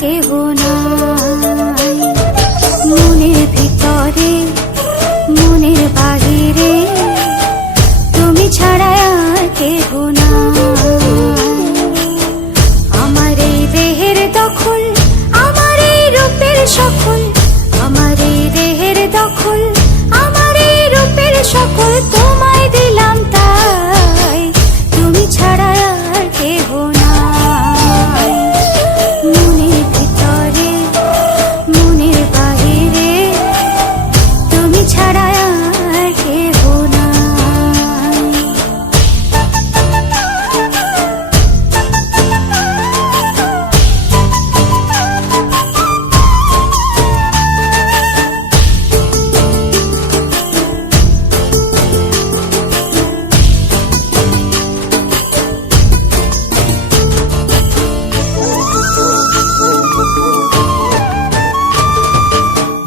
কেহ নাই। মনের ভিতরে মনের বাহিরে তুমি ছাড়া আর কেহ নাই। আমার এই দেহের দখল, আমার এই রূপের সকল, আমার এই দেহের দখল, আমার এই রূপের সকল তোমায় দিলাম তাই, তুমি ছাড়া আর কেহ নাই। মনের ভিতরে মনের বাহিরে তুমি ছাড়া আর কেহ নাই।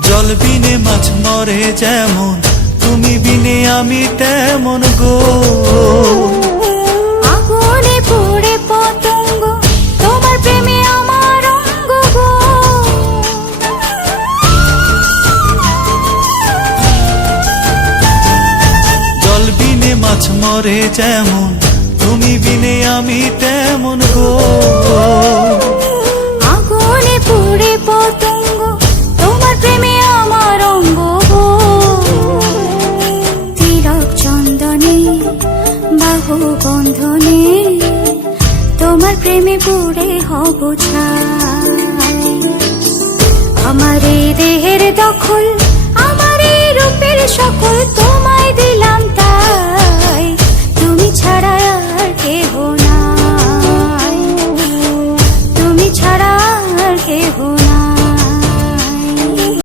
জল বিনে মাছ মরে যেমন, তুমি বিনে আমি তেমন গো। আগুনে পুড়ে পতঙ্গ, তোমার প্রেমে আমার অঙ্গ গো। জল বিনে মাছ মরে যেমন, তুমি বিনে আমি তেমন গো। আগুনে পুড়ে পতঙ্গ, তোমার প্রেমে আমার অঙ্গ গো। তিলক চন্দনে বাহু বন্ধনে তোমার প্রেমে পুড়ে হব ছাই। আমার এই দেহের দখল, আমার এই রূপের সকল